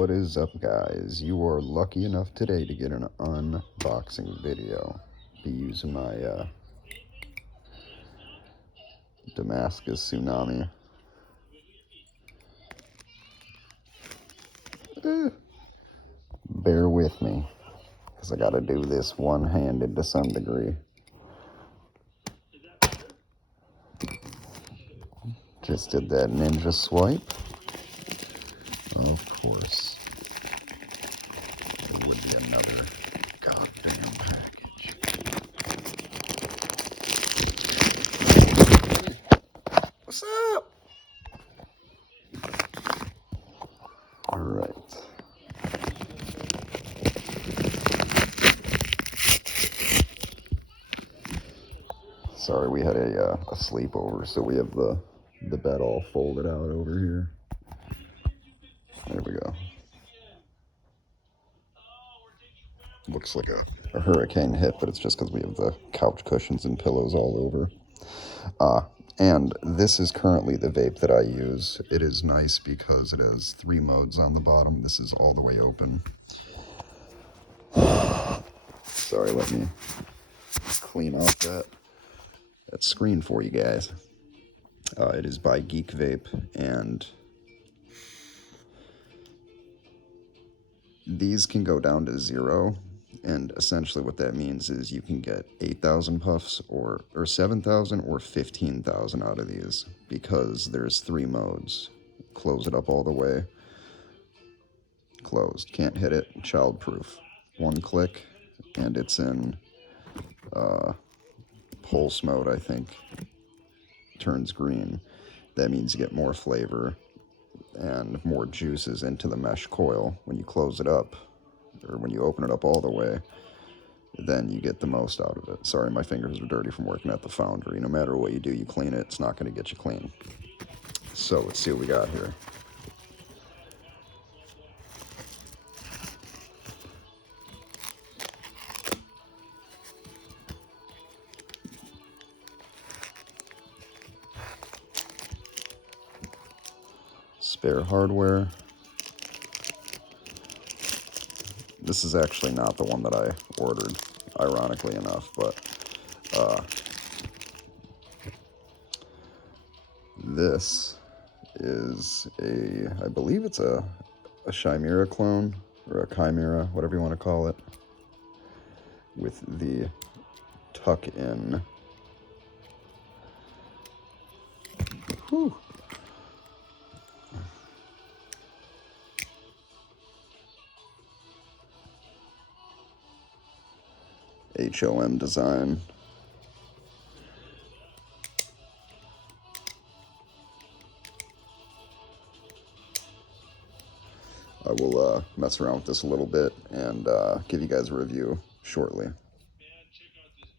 What is up, guys? You are lucky enough today to get an unboxing video. Be using my Damascus Tsunami. Bear with me, because I gotta do this one-handed to some degree. Just did that ninja swipe. Of course. It would be another goddamn package. What's up? Alright. Sorry, we had a sleepover, so we have the bed all folded out over here. There we go. Looks like a hurricane hit, but it's just because we have the couch cushions and pillows all over. And this is currently the vape that I use. It is nice because it has 3 modes on the bottom. This is all the way open. Sorry, let me clean out that screen for you guys. It is by Geek Vape, and these can go down to 0. And essentially what that means is you can get 8,000 puffs or 7,000 or 15,000 out of these, because there's 3 modes. Close it up all the way. Closed. Can't hit it. Childproof. 1 click, and it's in pulse mode, I think. Turns green. That means you get more flavor and more juices into the mesh coil. When you close it up, or when you open it up all the way, then you get the most out of it. Sorry, my fingers are dirty from working at the foundry. No matter what you do, you clean it, it's not going to get you clean. So let's see what we got here. Spare hardware. This is actually not the one that I ordered, ironically enough, but this is I believe it's a Chimera clone, or a Chimera, whatever you want to call it, with the tuck-in. Whew. HOM design. I will mess around with this a little bit and give you guys a review shortly.